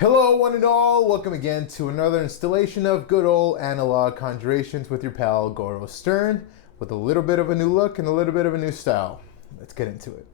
Hello one and all, welcome again to another installation of good old analog Conjurations with your pal Goro Stern, with a little bit of a new look and a little bit of a new style. Let's get into it.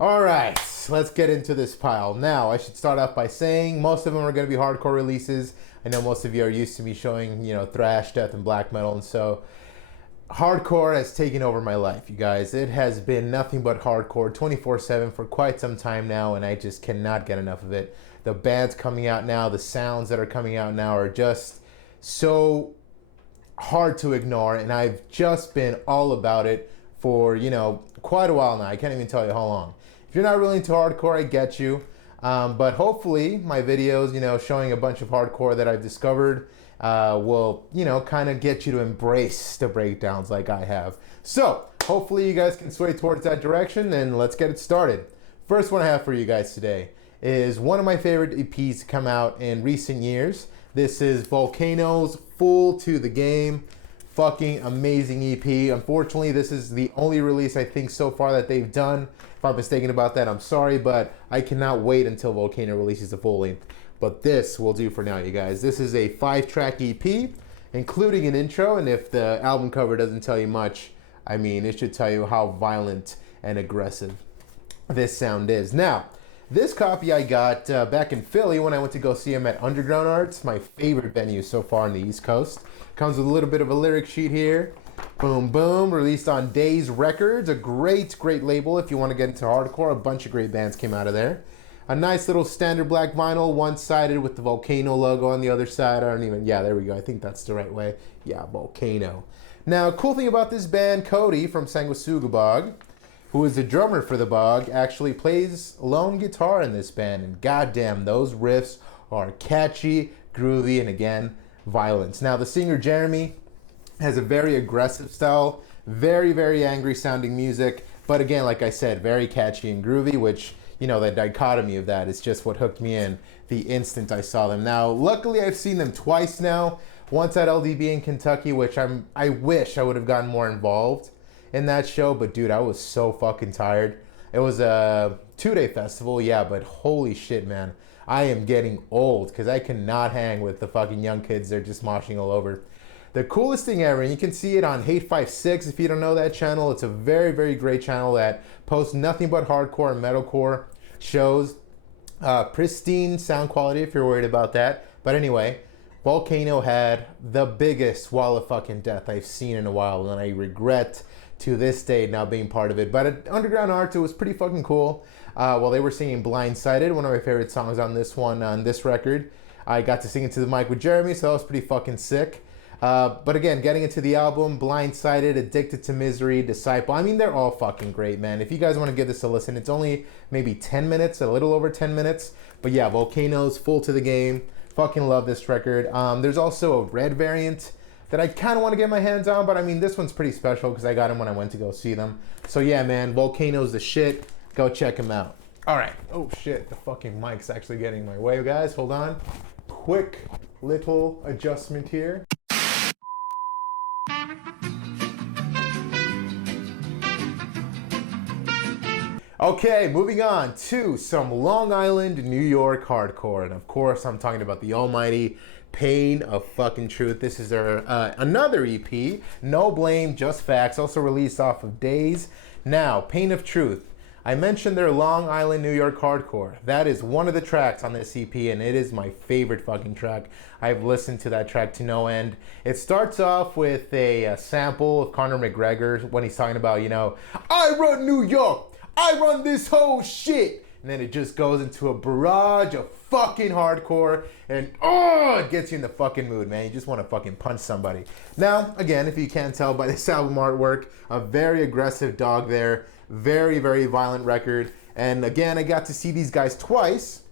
Alright, let's get into this pile. Now, I should start off by saying most of them are going to be hardcore releases. I know most of you are used to me showing, thrash, death, and black metal, and so hardcore has taken over my life, you guys. It has been nothing but hardcore 24/7 for quite some time now, and I just cannot get enough of it. The bands coming out now, the sounds that are coming out now are just so hard to ignore, and I've just been all about it for, quite a while now. I can't even tell you how long. If you're not really into hardcore, I get you. But hopefully my videos, showing a bunch of hardcore that I've discovered will, kind of get you to embrace the breakdowns like I have. So hopefully you guys can sway towards that direction, and let's get it started. First one I have for you guys today is one of my favorite EPs to come out in recent years. This is Volcano's Full to the Game. Fucking amazing EP. Unfortunately, this is the only release I think so far that they've done. If I'm mistaken about that, I'm sorry, but I cannot wait until Volcano releases a full length. But this will do for now, you guys. This is a 5-track EP, including an intro, and if the album cover doesn't tell you much, I mean, it should tell you how violent and aggressive this sound is. Now, this copy I got back in Philly when I went to go see him at Underground Arts, my favorite venue so far on the East Coast. Comes with a little bit of a lyric sheet here. Boom, boom. Released on Days Records, a great label if you want to get into hardcore. A bunch of great bands came out of there. A nice little standard black vinyl, one-sided with the Volcano logo on the other side. Yeah, there we go. I think that's the right way. Yeah, Volcano. Now, cool thing about this band, Cody from Sanguisugabog, who is the drummer for the Bog, actually plays lone guitar in this band. And goddamn, those riffs are catchy, groovy, and again, violence. Now, the singer Jeremy has a very aggressive style, very angry sounding music, but again, like I said, very catchy and groovy, which, the dichotomy of that is just what hooked me in the instant I saw them. Now, luckily I've seen them twice now, once at LDB in Kentucky, which I wish I would have gotten more involved in that show, but dude, I was so fucking tired. It was a 2-day festival, yeah, but holy shit, man. I am getting old because I cannot hang with the fucking young kids. They're just moshing all over. The coolest thing ever, and you can see it on Hate56 if you don't know that channel. It's a very great channel that posts nothing but hardcore and metalcore shows. Pristine sound quality if you're worried about that. But anyway, Volcano had the biggest wall of fucking death I've seen in a while, and I regret to this day now being part of it. But at Underground Arts, it was pretty fucking cool. While they were singing Blindsided, one of my favorite songs on this record. I got to sing it to the mic with Jeremy, so that was pretty fucking sick. But again, getting into the album, Blindsided, Addicted to Misery, Disciple. I mean, they're all fucking great, man. If you guys want to give this a listen, it's only maybe 10 minutes, a little over 10 minutes. But yeah, Volcano's Full to the Game. Fucking love this record. There's also a red variant that I kind of want to get my hands on, but I mean, this one's pretty special because I got them when I went to go see them. So yeah, man, Volcano's the shit. Go check him out. All right. Oh shit, the fucking mic's actually getting in my way, guys. Hold on. Quick little adjustment here. Okay, moving on to some Long Island, New York hardcore. And of course, I'm talking about the almighty Pain of Fucking Truth. This is their another EP, No Blame, Just Facts, also released off of Days. Now, Pain of Truth. I mentioned their Long Island, New York hardcore. That is one of the tracks on this EP, and it is my favorite fucking track. I've listened to that track to no end. It starts off with a sample of Conor McGregor when he's talking about, I run New York, I run this whole shit. And then it just goes into a barrage of fucking hardcore, and it gets you in the fucking mood, man. You just want to fucking punch somebody. Now, again, if you can't tell by this album artwork, a very aggressive dog there. Very violent record. And again, I got to see these guys twice.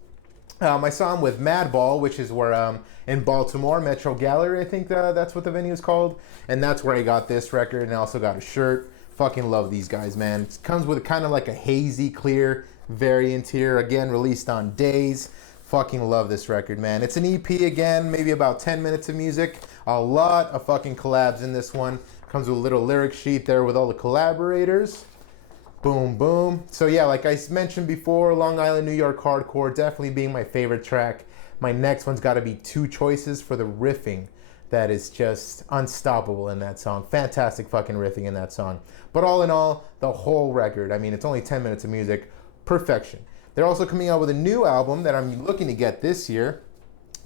I saw them with Madball, which is where in Baltimore, Metro Gallery, I think that's what the venue is called. And that's where I got this record, and I also got a shirt. Fucking love these guys, man. It comes with kind of like a hazy, clear variant here. Again, released on Days. Fucking love this record, man. It's an EP again, maybe about 10 minutes of music. A lot of fucking collabs in this one. Comes with a little lyric sheet there with all the collaborators. Boom, boom. So yeah, like I mentioned before, Long Island, New York hardcore definitely being my favorite track. My next one's got to be Two Choices for the riffing. That is just unstoppable in that song. Fantastic fucking riffing in that song. But all in all, the whole record, I mean, it's only 10 minutes of music. Perfection. They're also coming out with a new album that I'm looking to get this year.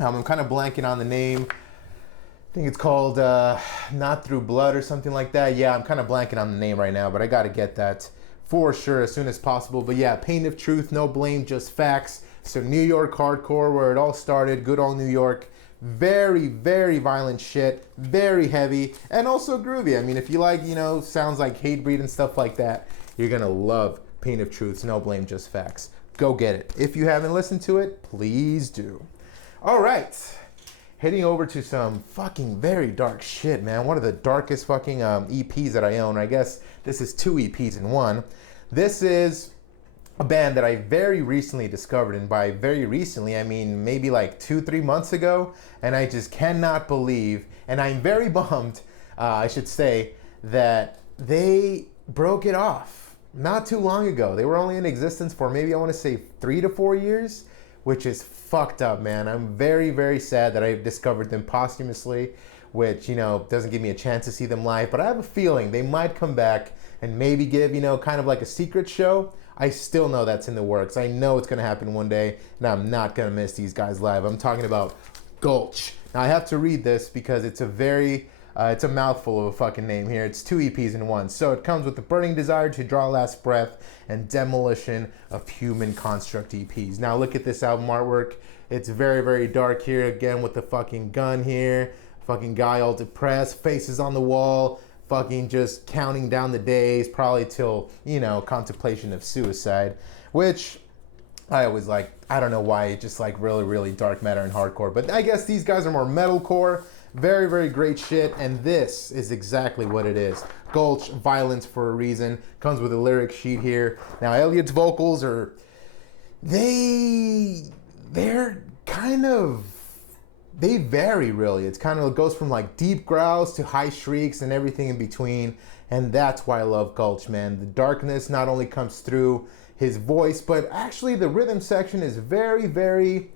I'm kind of blanking on the name. I think it's called Not Through Blood or something like that. Yeah, I'm kind of blanking on the name right now, but I got to get that for sure as soon as possible. But yeah, Pain of Truth, No Blame, Just Facts. So New York hardcore, where it all started. Good old New York. Very, very violent shit. Very heavy. And also groovy. I mean, if you like, sounds like Hatebreed and stuff like that, you're going to love Pain of Truth, No Blame, Just Facts. Go get it. If you haven't listened to it, please do. All right. Heading over to some fucking very dark shit, man. One of the darkest fucking EPs that I own. I guess this is 2 EPs in one. This is a band that I very recently discovered. And by very recently, I mean maybe like 2-3 months ago. And I just cannot believe, and I'm very bummed, I should say, that they broke it off. Not too long ago. They were only in existence for maybe, I want to say, 3 to 4 years, which is fucked up, man. I'm very, very sad that I discovered them posthumously, which, doesn't give me a chance to see them live. But I have a feeling they might come back and maybe give, kind of like a secret show. I still know that's in the works. I know it's going to happen one day, and I'm not going to miss these guys live. I'm talking about Gulch. Now, I have to read this because it's it's a mouthful of a fucking name here. It's 2 EPs in one. So it comes with The Burning Desire to Draw Last Breath and Demolition of Human Construct EPs. Now look at this album artwork. It's very, very dark here. Again with the fucking gun here. Fucking guy all depressed. Faces on the wall. Fucking just counting down the days. Probably till, contemplation of suicide. Which I always like. I don't know why. It's just like really, really dark matter and hardcore. But I guess these guys are more metalcore. Very, very great shit, and this is exactly what it is. Gulch, violence for a reason. Comes with a lyric sheet here. Now, Elliot's vocals they vary, really. It goes from like deep growls to high shrieks and everything in between, and that's why I love Gulch, man. The darkness not only comes through his voice, but actually the rhythm section is very, very...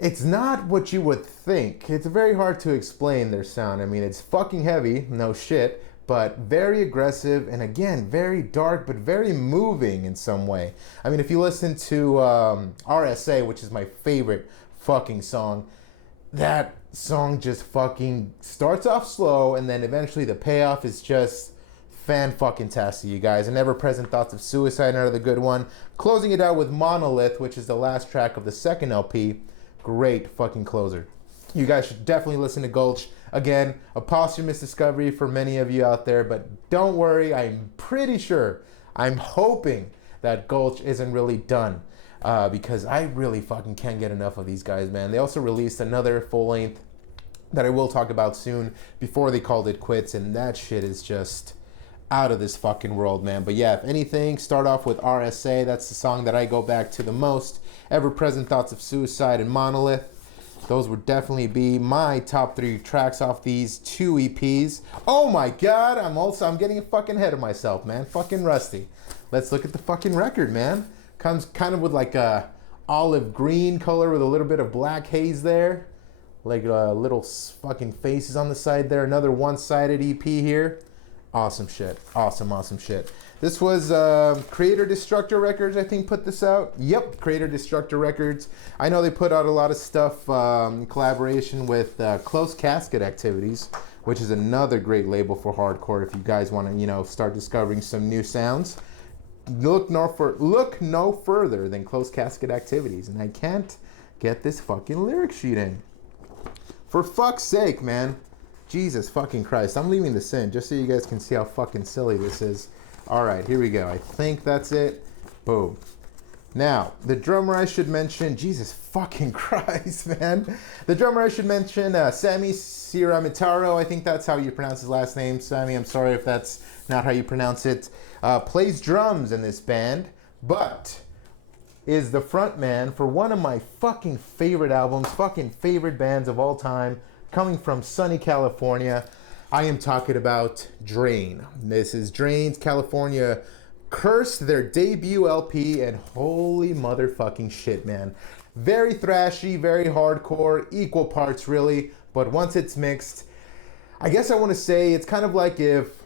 It's not what you would think. It's very hard to explain their sound. I mean, it's fucking heavy, no shit, but very aggressive and again, very dark, but very moving in some way. I mean, if you listen to RSA, which is my favorite fucking song, that song just fucking starts off slow and then eventually the payoff is just fan-fucking-tastic, you guys. And Ever-Present Thoughts of Suicide, another good one. Closing it out with Monolith, which is the last track of the second LP. Great fucking closer. You guys should definitely listen to Gulch. Again, a posthumous discovery for many of you out there, but don't worry, I'm pretty sure, I'm hoping that Gulch isn't really done because I really fucking can't get enough of these guys, man. They also released another full-length that I will talk about soon before they called it quits, and that shit is just out of this fucking world, man. But yeah, if anything, start off with RSA. That's the song that I go back to the most. Ever-Present Thoughts of Suicide and Monolith. Those would definitely be my top 3 tracks off these 2 EPs. Oh my god, I'm getting fucking ahead of myself, man. Fucking rusty. Let's look at the fucking record, man. Comes kind of with like a olive green color with a little bit of black haze there. Like little fucking faces on the side there. Another one-sided EP here. Awesome shit. Awesome shit. This was Creator Destructor Records, I think, put this out. Yep, Creator Destructor Records. I know they put out a lot of stuff in collaboration with Close Casket Activities, which is another great label for hardcore if you guys want to, start discovering some new sounds. Look no further than Close Casket Activities. And I can't get this fucking lyric sheet in. For fuck's sake, man. Jesus fucking Christ. I'm leaving this in just so you guys can see how fucking silly this is. All right, here we go. I think that's it. Boom. Now, the drummer I should mention, Jesus fucking Christ, man. The drummer I should mention, Sammy Siramitaro, I think that's how you pronounce his last name. Sammy, I'm sorry if that's not how you pronounce it. Plays drums in this band. but is the front man for one of my fucking favorite albums, fucking favorite bands of all time, coming from sunny California. I am talking about Drain. This is Drain's California Curse, their debut LP, and holy motherfucking shit, man. Very thrashy, very hardcore, equal parts really, but once it's mixed, I guess I want to say it's kind of like if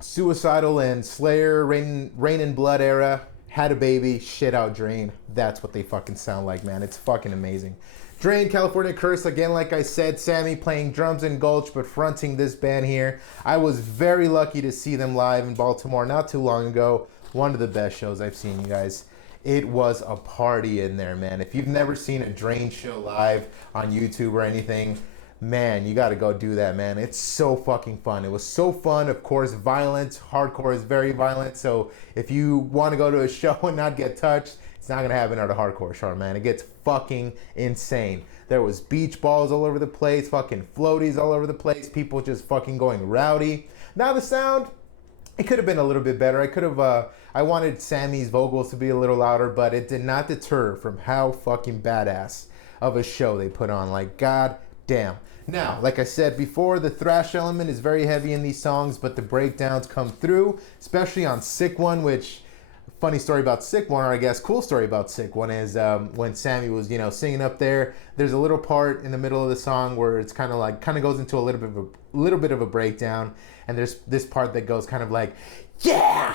Suicidal and Slayer, Rain and Blood era had a baby, shit out Drain. That's what they fucking sound like, man. It's fucking amazing. Drain, California Curse, again, like I said, Sammy playing drums in Gulch, but fronting this band here. I was very lucky to see them live in Baltimore not too long ago. One of the best shows I've seen, you guys. It was a party in there, man. If you've never seen a Drain show live on YouTube or anything, man, you got to go do that, man. It's so fucking fun. It was so fun. Of course, violent. Hardcore is very violent. So if you want to go to a show and not get touched, it's not going to happen at a hardcore show, man. It gets fucking insane. There was beach balls all over the place, fucking floaties all over the place, people just fucking going rowdy. Now the sound, it could have been a little bit better. I wanted Sammy's vocals to be a little louder, but it did not deter from how fucking badass of a show they put on. Like, god damn. Now, like I said before, the thrash element is very heavy in these songs, but the breakdowns come through, especially on Sick One, which, funny story about Sick One, or I guess cool story about Sick One, is when Sammy was, singing up there, there's a little part in the middle of the song where it's kind of goes into a little bit of a breakdown, and there's this part that goes kind of like, yeah!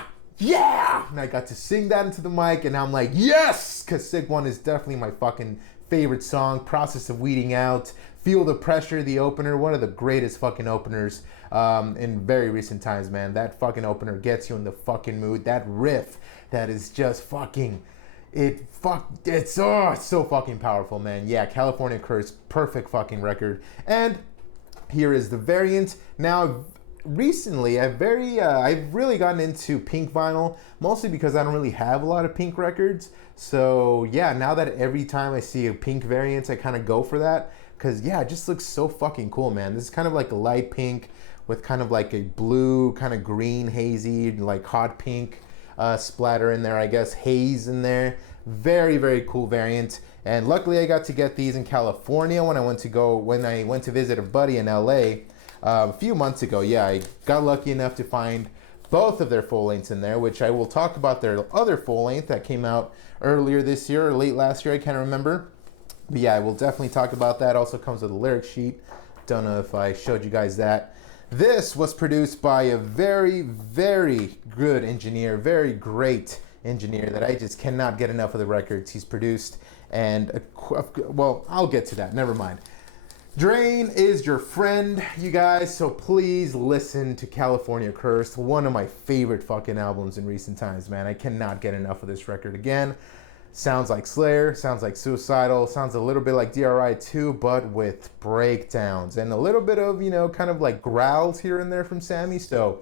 And I got to sing that into the mic, and I'm like, yes! Because Sick One is definitely my fucking favorite song. Process of Weeding Out, Feel the Pressure, the opener, one of the greatest fucking openers in very recent times, man. That fucking opener gets you in the fucking mood. That riff, that is just fucking, it's so fucking powerful, man. Yeah, California Curse, perfect fucking record. And here is the variant. Now, recently, I've really gotten into Pink vinyl, mostly because I don't really have a lot of Pink records. So yeah, now that every time I see a Pink variant, I kind of go for that. Because yeah, it just looks so fucking cool, man. This is kind of like a light pink with kind of like a blue, kind of green, hazy, like hot pink splatter in there, I guess, haze in there. Very, very cool variant. And luckily I got to get these in California when I went to visit a buddy in LA a few months ago. Yeah, I got lucky enough to find both of their full lengths in there, which I will talk about their other full length that came out earlier this year or late last year, I can't remember. But yeah, I will definitely talk about that. Also comes with a lyric sheet. Don't know if I showed you guys that. This was produced by a very, very good engineer, very great engineer that I just cannot get enough of the records he's produced. And, well, I'll get to that. Never mind. Drain is your friend, you guys, so please listen to California Curse, one of my favorite fucking albums in recent times, man. I cannot get enough of this record again. Sounds like Slayer, sounds like Suicidal, sounds a little bit like DRI too, but with breakdowns and a little bit of, kind of like growls here and there from Sammy. So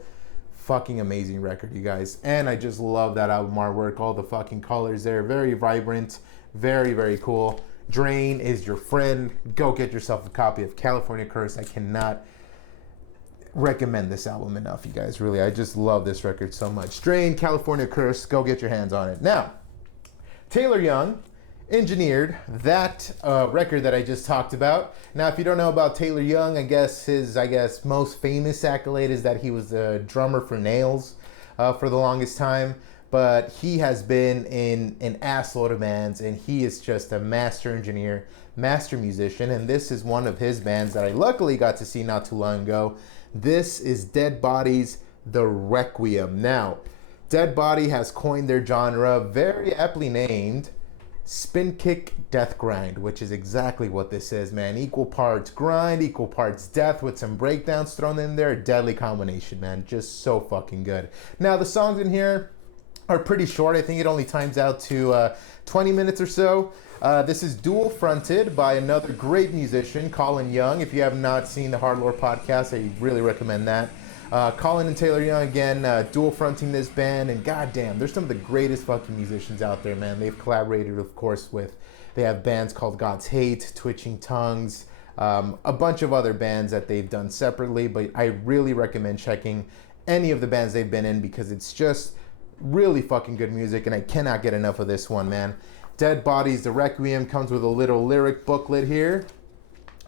fucking amazing record, you guys. And I just love that album artwork, all the fucking colors there, very vibrant, very, very cool. Drain is your friend. Go get yourself a copy of California Curse. I cannot recommend this album enough, you guys. Really, I just love this record so much. Drain, California Curse, go get your hands on it. Now, Taylor Young engineered that record that I just talked about. Now, if you don't know about Taylor Young, his most famous accolade is that he was the drummer for Nails for the longest time. But he has been in an assload of bands, and he is just a master engineer, master musician, and this is one of his bands that I luckily got to see not too long ago. This is Dead Bodies, The Requiem. Now, Dead Body has coined their genre, very aptly named Spin Kick Death Grind, which is exactly what this is, man. Equal parts grind, equal parts death with some breakdowns thrown in there. Deadly combination, man. Just so fucking good. Now, the songs in here are pretty short. I think it only times out to 20 minutes or so. This is dual fronted by another great musician, Colin Young. If you have not seen the Hard Lore podcast, I really recommend that. Colin and Taylor Young again, dual fronting this band, and goddamn, they're some of the greatest fucking musicians out there, man. They've collaborated, of course, they have bands called God's Hate, Twitching Tongues, a bunch of other bands that they've done separately, but I really recommend checking any of the bands they've been in because it's just Really fucking good music, and I cannot get enough of this one, man. Dead Bodies, the Requiem, comes with a little lyric booklet here.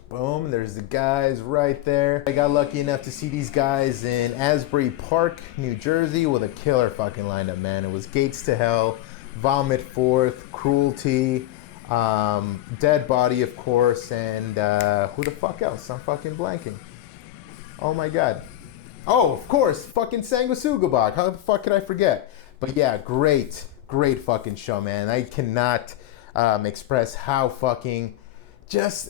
Boom, there's the guys right there. I got lucky enough to see these guys in Asbury Park, New Jersey, with a killer fucking lineup, man. It was Gates to Hell, Vomit Forth, Cruelty, Dead Body, of course, and who the fuck else? I'm fucking blanking. Oh my god. Oh, of course, fucking Sanguisugabog. How the fuck could I forget? But yeah, great fucking show, man. I cannot express how fucking just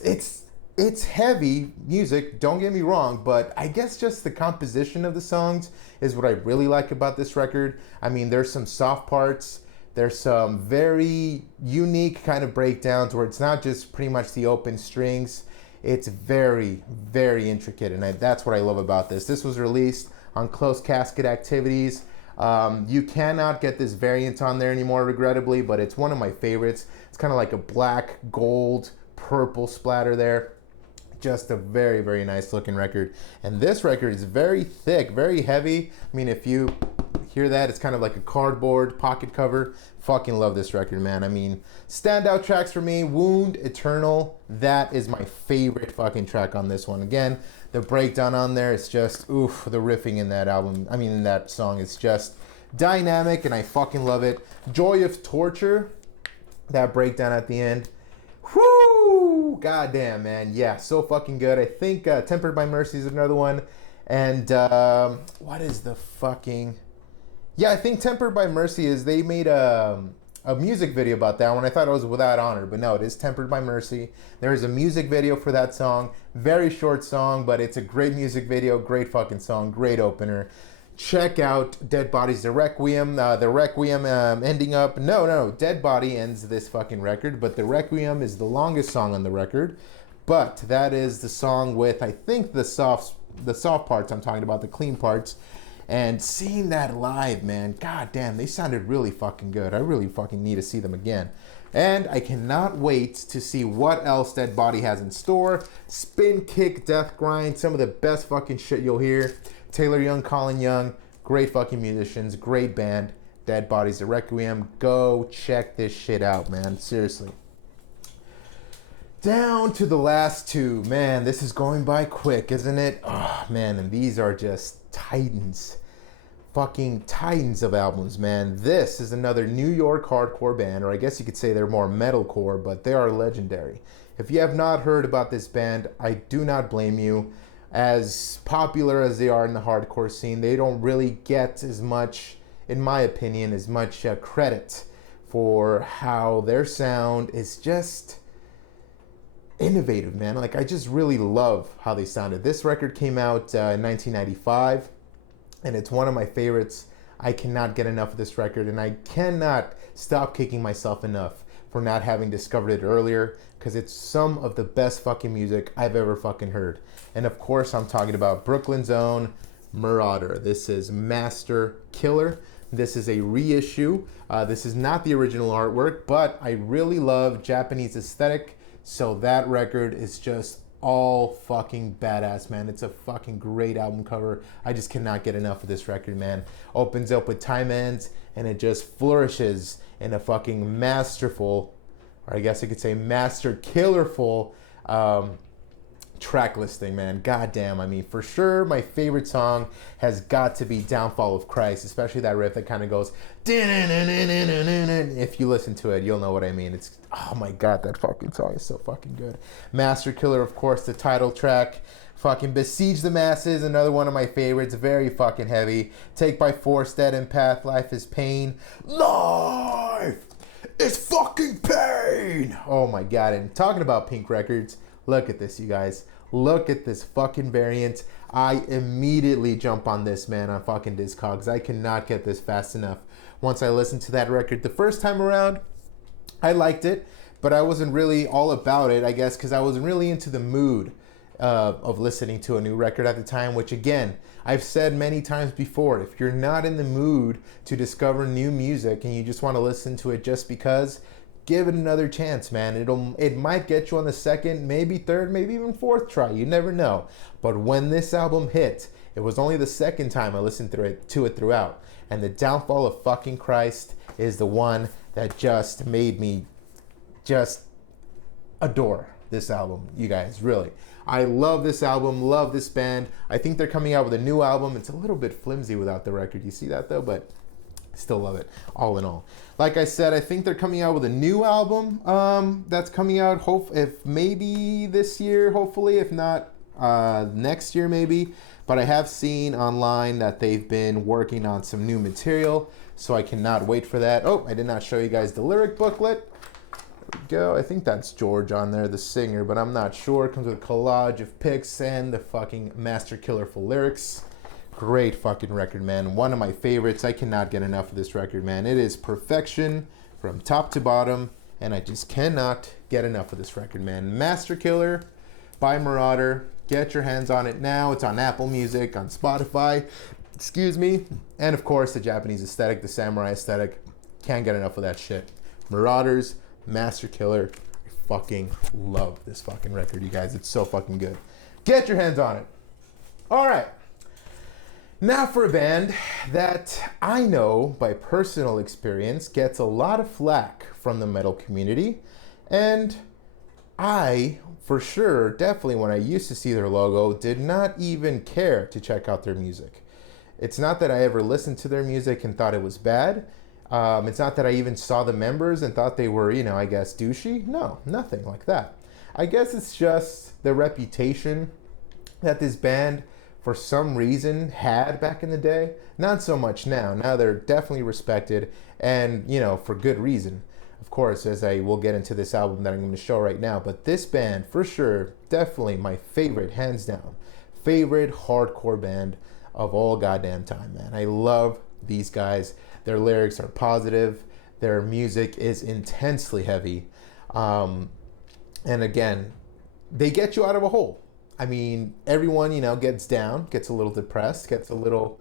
it's heavy music, don't get me wrong, but I guess just the composition of the songs is what I really like about this record. I mean, there's some soft parts, there's some very unique kind of breakdowns where it's not just pretty much the open strings. It's very, very intricate, and that's what I love about this. This was released on Closed Casket Activities. You cannot get this variant on there anymore, regrettably, but it's one of my favorites. It's kind of like a black, gold, purple splatter there. Just a very, very nice looking record. And this record is very thick, very heavy. I mean, if you hear that, it's kind of like a cardboard pocket cover. Fucking love this record, man. I mean, standout tracks for me, Wound, Eternal. That is my favorite fucking track on this one. Again, the breakdown on there is just, oof, the riffing in that album, I mean, in that song is just dynamic, and I fucking love it. Joy of Torture, that breakdown at the end. Whoo! Goddamn, man. Yeah, so fucking good. I think Tempered by Mercy is another one. And what is the fucking... Yeah, I think Tempered by Mercy is... They made a music video about that one. I thought it was Without Honor, but no, it is Tempered by Mercy. There is a music video for that song. Very short song, but it's a great music video. Great fucking song. Great opener. Check out Dead Bodies, the Requiem. The Requiem ending up... No. Dead Body ends this fucking record, but the Requiem is the longest song on the record. But that is the song with, I think, the soft parts I'm talking about, the clean parts. And seeing that live, man, god damn, they sounded really fucking good. I really fucking need to see them again. And I cannot wait to see what else Dead Body has in store. Spin Kick, Death Grind, some of the best fucking shit you'll hear. Taylor Young, Colin Young, great fucking musicians, great band. Dead Bodies, the Requiem. Go check this shit out, man. Seriously. Down to the last two. Man, this is going by quick, isn't it? Oh, man, and these are just titans. Fucking titans of albums, man. This is another New York hardcore band, or I guess you could say they're more metalcore, but they are legendary. If you have not heard about this band, I do not blame you. As popular as they are in the hardcore scene, they don't really get as much, in my opinion, as much credit for how their sound is just innovative, man. Like, I just really love how they sounded. This record came out in 1995, and it's one of my favorites. I cannot get enough of this record, and I cannot stop kicking myself enough for not having discovered it earlier, because it's some of the best fucking music I've ever fucking heard. And of course, I'm talking about Brooklyn's own Marauder. This is Master Killer. This is a reissue. This is not the original artwork, but I really love Japanese aesthetic, so that record is just all fucking badass, man. It's a fucking great album cover. I just cannot get enough of this record, man. Opens up with Time Ends, and it just flourishes in a fucking masterful, or I guess I could say master killerful track listing, man. Goddamn. I mean, for sure, my favorite song has got to be Downfall of Christ, especially that riff that kind of goes. If you listen to it, you'll know what I mean. It's, oh my god, that fucking song is so fucking good. Master Killer, of course, the title track. Fucking Besiege the Masses, another one of my favorites. Very fucking heavy. Take by Force, Dead Empath, Life is Pain. Life is fucking pain! Oh my god, and talking about Pink Records, look at this, you guys. Look at this fucking variant. I immediately jump on this, man, on fucking Discogs. I cannot get this fast enough. Once I listened to that record the first time around, I liked it, but I wasn't really all about it, I guess, because I wasn't really into the mood of listening to a new record at the time, which again, I've said many times before, if you're not in the mood to discover new music and you just want to listen to it just because, give it another chance, man. It might get you on the second, maybe third, maybe even fourth try. You never know. But when this album hit, it was only the second time I listened to it throughout. And the Downfall of fucking Christ is the one that just made me just adore this album, you guys, really. I love this album, love this band. I think they're coming out with a new album. It's a little bit flimsy without the record. You see that though? But I still love it, all in all. Like I said, I think they're coming out with a new album that's coming out, if maybe this year, hopefully, if not next year maybe. But I have seen online that they've been working on some new material, so I cannot wait for that. Oh, I did not show you guys the lyric booklet. There we go. I think that's George on there, the singer, but I'm not sure. It comes with a collage of pics and the fucking master killer full lyrics. Great fucking record, man. One of my favorites. I cannot get enough of this record, man. It is perfection from top to bottom, and I just cannot get enough of this record, man. Master Killer by Marauder. Get your hands on it now. It's on Apple Music, on Spotify, excuse me. And of course, the Japanese aesthetic, the samurai aesthetic. Can't get enough of that shit. Marauders, Master Killer. I fucking love this fucking record, you guys. It's so fucking good. Get your hands on it. All right. Now for a band that I know by personal experience gets a lot of flack from the metal community. And I, for sure, definitely when I used to see their logo, did not even care to check out their music. It's not that I ever listened to their music and thought it was bad. It's not that I even saw the members and thought they were, I guess, douchey. No, nothing like that. I guess it's just the reputation that this band, for some reason, had back in the day. Not so much now. Now they're definitely respected and, for good reason. Of course, as I will get into this album that I'm going to show right now. But this band, for sure, definitely my favorite, hands down, favorite hardcore band of all goddamn time, man. I love these guys. Their lyrics are positive. Their music is intensely heavy. And again, they get you out of a hole. I mean, everyone, gets down, gets a little depressed, gets a little,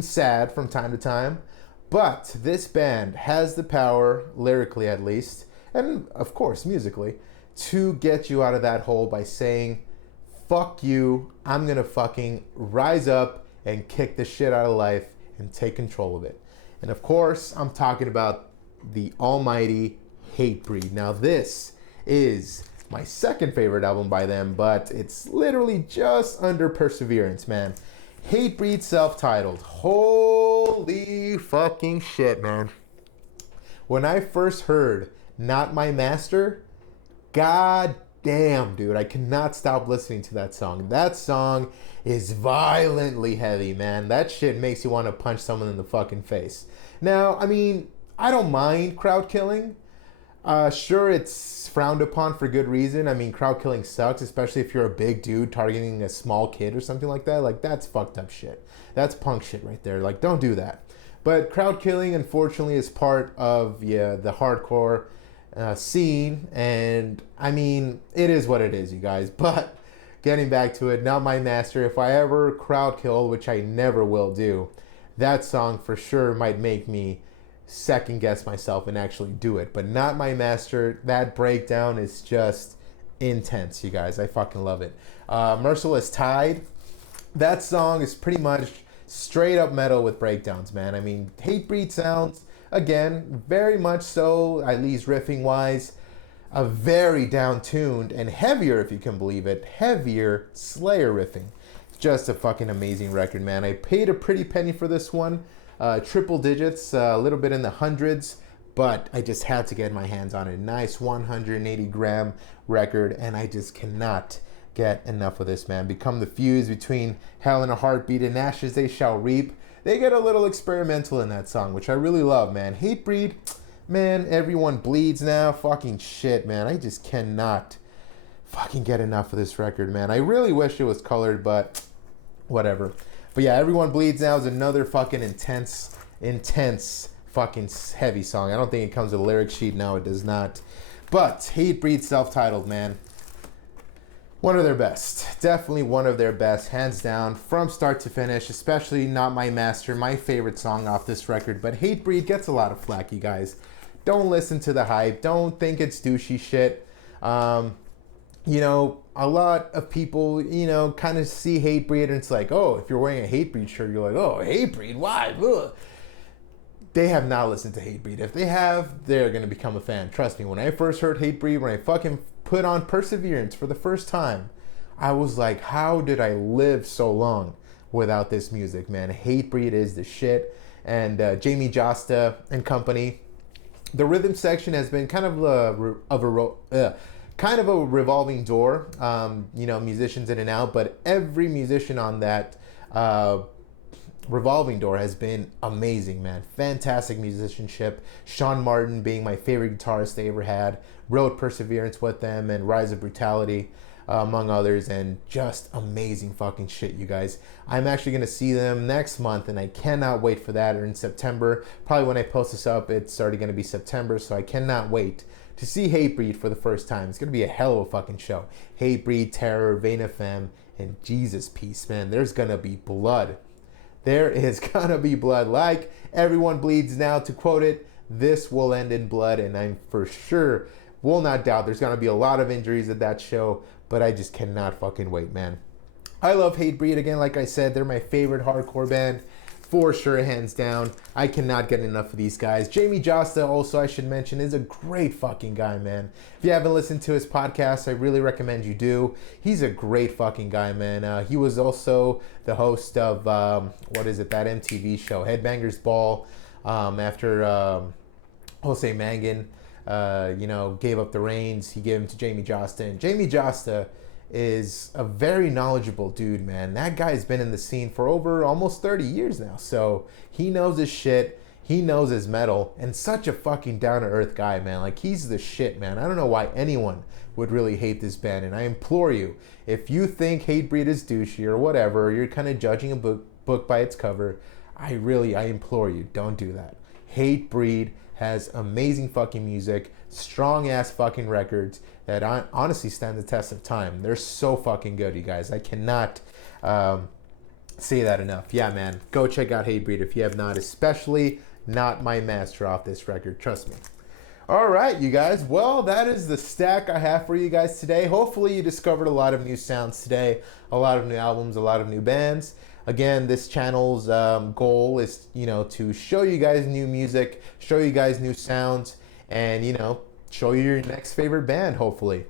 sad from time to time. But this band has the power, lyrically at least, and of course musically, to get you out of that hole by saying, fuck you, I'm gonna fucking rise up and kick the shit out of life and take control of it. And of course, I'm talking about the almighty Hatebreed. Now this is my second favorite album by them, but it's literally just under Perseverance, man. Hatebreed, self-titled. Holy fucking shit, man. When I first heard Not My Master, god damn, dude, I cannot stop listening to that song. That song is violently heavy, man. That shit makes you want to punch someone in the fucking face. Now, I mean, I don't mind crowd killing. Sure, it's frowned upon for good reason. I mean, crowd killing sucks, especially if you're a big dude targeting a small kid or something like that. Like, that's fucked up shit. That's punk shit right there. Like, don't do that. But crowd killing, unfortunately, is part of, the hardcore scene. And, I mean, it is what it is, you guys. But, getting back to it, Not My Master, if I ever crowd kill, which I never will do, that song for sure might make me second guess myself and actually do it. But Not My Master, that breakdown is just intense, you guys. I fucking love it. Merciless Tide, that song is pretty much straight up metal with breakdowns, man. I mean, Hatebreed sounds, again, very much so, at least riffing wise, a very down-tuned and heavier, if you can believe it, heavier Slayer riffing. Just a fucking amazing record, man. I paid a pretty penny for this one. Triple digits, a little bit in the hundreds, but I just had to get my hands on it. Nice 180 gram record, and I just cannot get enough of this, man. Become the fuse between Hell in a Heartbeat and Ashes They Shall Reap. They get a little experimental in that song, which I really love, man. Hatebreed, man, everyone bleeds now. Fucking shit, man. I just cannot fucking get enough of this record, man. I really wish it was colored, but whatever. But yeah, Everyone Bleeds Now is another fucking intense fucking heavy song. I don't think it comes with a lyric sheet. No, it does not. But Hatebreed, self-titled, man. One of their best. Definitely one of their best, hands down, from start to finish, especially Not My Master, my favorite song off this record. But Hatebreed gets a lot of flack, you guys. Don't listen to the hype. Don't think it's douchey shit. you know, a lot of people, you know, kind of see Hatebreed and it's like, oh, if you're wearing a Hatebreed shirt, you're like, oh, Hatebreed, why? Ugh. They have not listened to Hatebreed. If they have, they're going to become a fan. Trust me, when I first heard Hatebreed, when I fucking put on Perseverance for the first time, I was like, how did I live so long without this music, man? Hatebreed is the shit. And Jamie Josta and company, the rhythm section has been kind of kind of a revolving door. You know, musicians in and out, but every musician on that revolving door has been amazing, man. Fantastic musicianship. Sean Martin being my favorite guitarist they ever had. Wrote Perseverance with them and Rise of Brutality, among others, and just amazing fucking shit, you guys. I'm actually going to see them next month, and I cannot wait for that, or in September. Probably when I post this up, it's already going to be September, so I cannot wait to see Hatebreed for the first time. It's going to be a hell of a fucking show. Hatebreed, Terror, Vein of Femme, and Jesus Piece, man. There's going to be blood. There is going to be blood. Like Everyone Bleeds Now, to quote it, this will end in blood, and I'm for sure, will not doubt, there's going to be a lot of injuries at that show, but I just cannot fucking wait, man. I love Hatebreed. Again, like I said, they're my favorite hardcore band. For sure, hands down. I cannot get enough of these guys. Jamie Josta, also, I should mention, is a great fucking guy, man. If you haven't listened to his podcast, I really recommend you do. He's a great fucking guy, man. He was also the host of, that MTV show, Headbangers Ball, after Jose Mangan, gave up the reins. He gave him to Jamie Josta. And Jamie Josta is a very knowledgeable dude, man. That guy's been in the scene for over almost 30 years now. So he knows his shit. He knows his metal. And such a fucking down-to-earth guy, man. Like, he's the shit, man. I don't know why anyone would really hate this band. And I implore you, if you think Hatebreed is douchey or whatever, or you're kind of judging a book by its cover, I implore you, don't do that. Hatebreed has amazing fucking music, strong ass fucking records that honestly stand the test of time. They're so fucking good, you guys. I cannot say that enough. Yeah, man, go check out Hatebreed if you have not, especially Not My Master off this record. Trust me. All right, you guys. Well, that is the stack I have for you guys today. Hopefully you discovered a lot of new sounds today, a lot of new albums, a lot of new bands. Again, this channel's goal is, to show you guys new music, show you guys new sounds, and, show you your next favorite band, hopefully.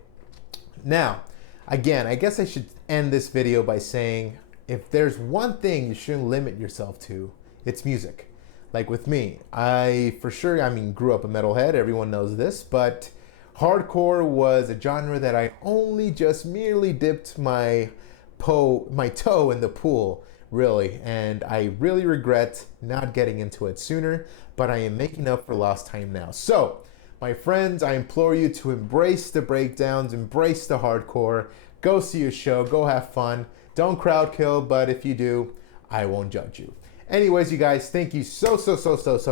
Now, again, I guess I should end this video by saying, if there's one thing you shouldn't limit yourself to, it's music. Like with me, I grew up a metalhead, everyone knows this, but hardcore was a genre that I only just merely dipped my toe in the pool, really, and I really regret not getting into it sooner, but I am making up for lost time now. So, my friends, I implore you to embrace the breakdowns, embrace the hardcore, go see a show, go have fun, don't crowd kill, but if you do, I won't judge you. Anyways, you guys, thank you so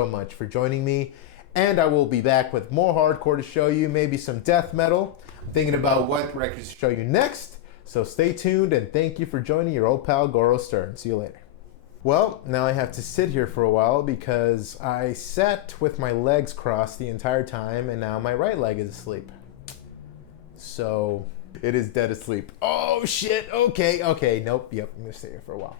much for joining me, and I will be back with more hardcore to show you, maybe some death metal. I'm thinking about what records to show you next. So stay tuned, and thank you for joining your old pal Goro Stern. See you later. Well, now I have to sit here for a while because I sat with my legs crossed the entire time, and now my right leg is asleep. So it is dead asleep. Oh shit, okay, nope, yep, I'm gonna stay here for a while.